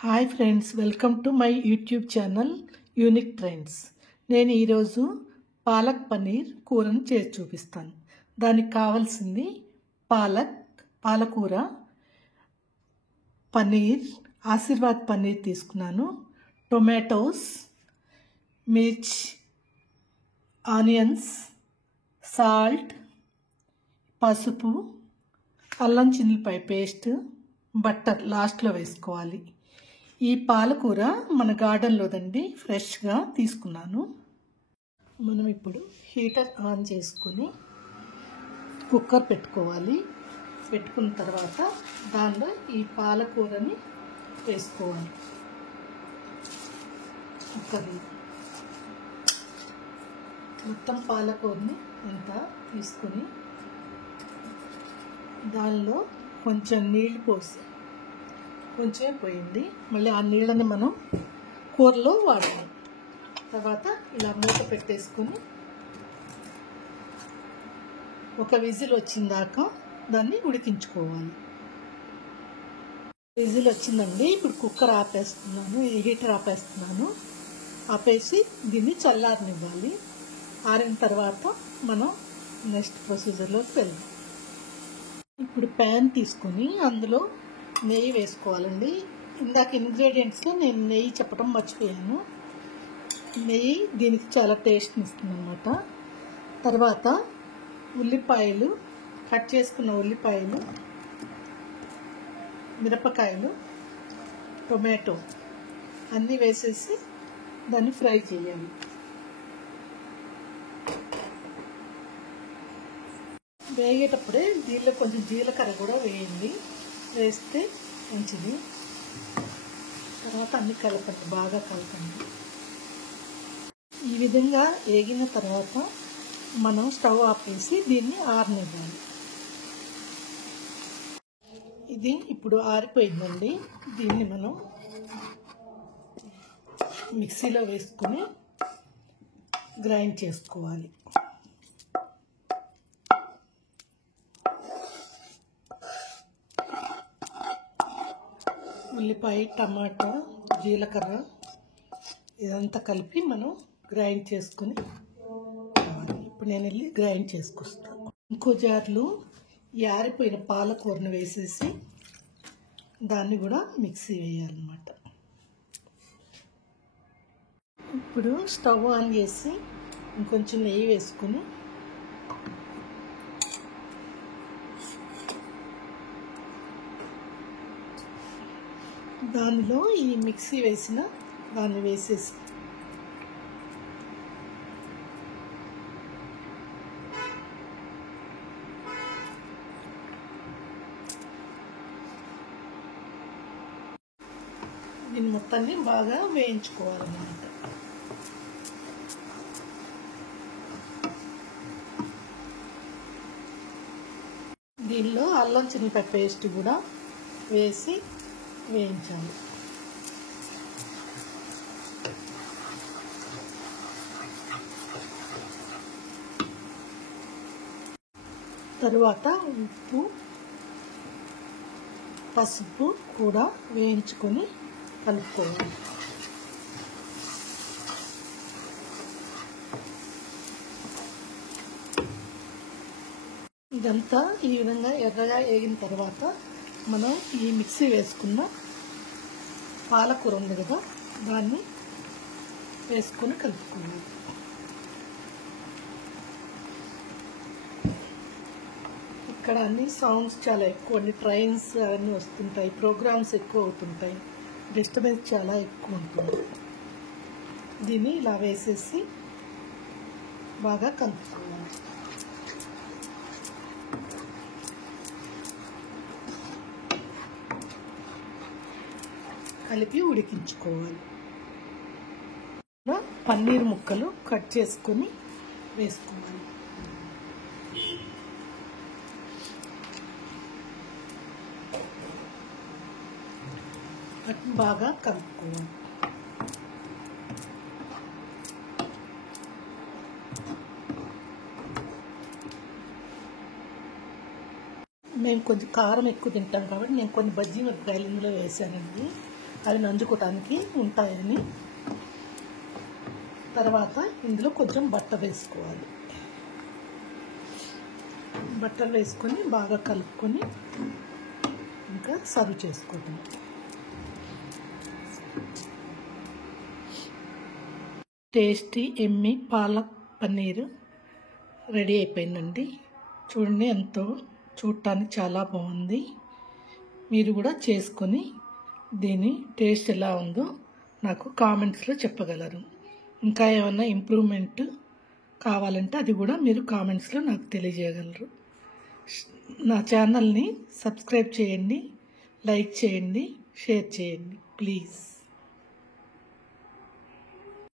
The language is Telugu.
Hi friends, welcome to my YouTube channel unique trends. నేను ఈరోజు పాలక్ పన్నీర్ కూరను చేసి చూపిస్తాను. దానికి కావాల్సింది పాలకూర, పన్నీర్, ఆశీర్వాద్ పన్నీర్ తీసుకున్నాను, టొమాటోస్, మిర్చి, ఆనియన్స్, సాల్ట్, పసుపు, అల్లం చిల్లిపాయ పేస్ట్, బట్టర్ లాస్ట్లో వేసుకోవాలి. ఈ పాలకూర మన గార్డెన్లోదండి, ఫ్రెష్గా తీసుకున్నాను. మనం ఇప్పుడు హీటర్ ఆన్ చేసుకొని కుక్కర్ పెట్టుకోవాలి. పెట్టుకున్న తర్వాత దానిలో ఈ పాలకూరని వేసుకోవాలి. కుక్కర్లో మొత్తం పాలకూరని ఇంత తీసుకొని దానిలో కొంచెం నీళ్ళు పోసి, కొంచెం పోయింది, మళ్ళీ ఆ నీళ్ళని మనం కూరలో వాడాలి. తర్వాత ఇలా మూత పెట్టేసుకొని ఒక విజిల్ వచ్చిందాక దాన్ని ఉడికించుకోవాలి. విజిల్ వచ్చిందండి. ఇప్పుడు కుక్కర్ ఆపేస్తున్నాను, హీటర్ ఆపేస్తున్నాను. ఆపేసి దీన్ని చల్లారనివ్వాలి. ఆరిన తర్వాత మనం నెక్స్ట్ ప్రొసీజర్లోకి వెళ్దాం. ఇప్పుడు ప్యాన్ తీసుకొని అందులో నెయ్యి వేసుకోవాలండి. ఇందాక ఇంగ్రీడియంట్స్లో నేను నెయ్యి చెప్పడం మర్చిపోయాను. నెయ్యి దీనికి చాలా టేస్ట్ని ఇస్తుంది అన్నమాట. తర్వాత ఉల్లిపాయలు, కట్ చేసుకున్న ఉల్లిపాయలు, మిరపకాయలు, టొమాటో అన్నీ వేసేసి దాన్ని ఫ్రై చేయాలి. వేగేటప్పుడే దీనిలో కొంచెం జీలకర్ర కూడా వేయండి, వేస్తే మంచిది. తర్వాత అన్ని కలపండి, బాగా కలపండి. ఈ విధంగా వేగిన తర్వాత మనం స్టవ్ ఆపేసి దీన్ని ఆరనివ్వాలి. ఇది ఇప్పుడు ఆరిపోయిందండి. దీన్ని మనం మిక్సీలో వేసుకొని గ్రైండ్ చేసుకోవాలి. ఉల్లిపాయ, టమాటా, జీలకర్ర ఇదంతా కలిపి మనం గ్రైండ్ చేసుకుని ఇప్పుడు నేను వెళ్ళి గ్రైండ్ చేసుకొస్తాను. ఇంకో జార్లో ఈ ఆరిపోయిన పాలకూరను వేసేసి దాన్ని కూడా మిక్సీ వేయాలన్నమాట. ఇప్పుడు స్టవ్ ఆన్ చేసి ఇంకొంచెం నెయ్యి వేసుకుని దానిలో ఈ మిక్సీ వేసిన దాన్ని వేసేసి దీన్ని మొత్తాన్ని బాగా వేయించుకోవాలన్నమాట. దీనిలో అల్లం చిల్లిపాయ పేస్ట్ కూడా వేసి వేయించాలి. తరువాత ఉప్పు, పసుపు కూడా వేయించుకొని కలుపుకోవాలి. ఇదంతా ఈ విధంగా ఎర్రగా వేగిన తర్వాత మనం ఈ మిక్సీ వేసుకున్న పాలకూర ఉంది కదా, దాన్ని వేసుకొని కలుపుకోవాలి. ఇక్కడ అన్ని సౌండ్స్ చాలా ఎక్కువ అండి, ట్రైన్స్ అవన్నీ వస్తుంటాయి, ప్రోగ్రామ్స్ ఎక్కువ అవుతుంటాయి, డిస్టర్బెన్స్ చాలా ఎక్కువ ఉంటుంది. దీన్ని ఇలా వేసేసి బాగా కలుపుకోవాలి. కలిపి ఉడికించుకోవాలి. పన్నీర్ ముక్కలు కట్ చేసుకొని వేసుకోవాలి. బాగా కలుపుకోవాలి. మేము కొంచెం కారం ఎక్కువ తింటాం కాబట్టి నేను కొన్ని బజ్జీ మిరపకాయలు ఇందులో వేసానండి. అవి నంజుకోవటానికి ఉంటాయని. తర్వాత ఇందులో కొంచెం బట్టర్ వేసుకోవాలి. బట్టర్ వేసుకొని బాగా కలుపుకొని ఇంకా సర్వ్ చేసుకోవటం. టేస్టీ ఎమ్మి పాలక్ పన్నీర్ రెడీ అయిపోయిందండి. చూడండి, ఎంతో చూడటానికి చాలా బాగుంది. మీరు కూడా చేసుకొని దీని టేస్ట్ ఎలా ఉందో నాకు కామెంట్స్లో చెప్పగలరు. ఇంకా ఏమైనా ఇంప్రూవ్మెంట్ కావాలంటే అది కూడా మీరు కామెంట్స్లో నాకు తెలియజేయగలరు. నా ఛానల్ని సబ్స్క్రైబ్ చేయండి, లైక్ చేయండి, షేర్ చేయండి ప్లీజ్.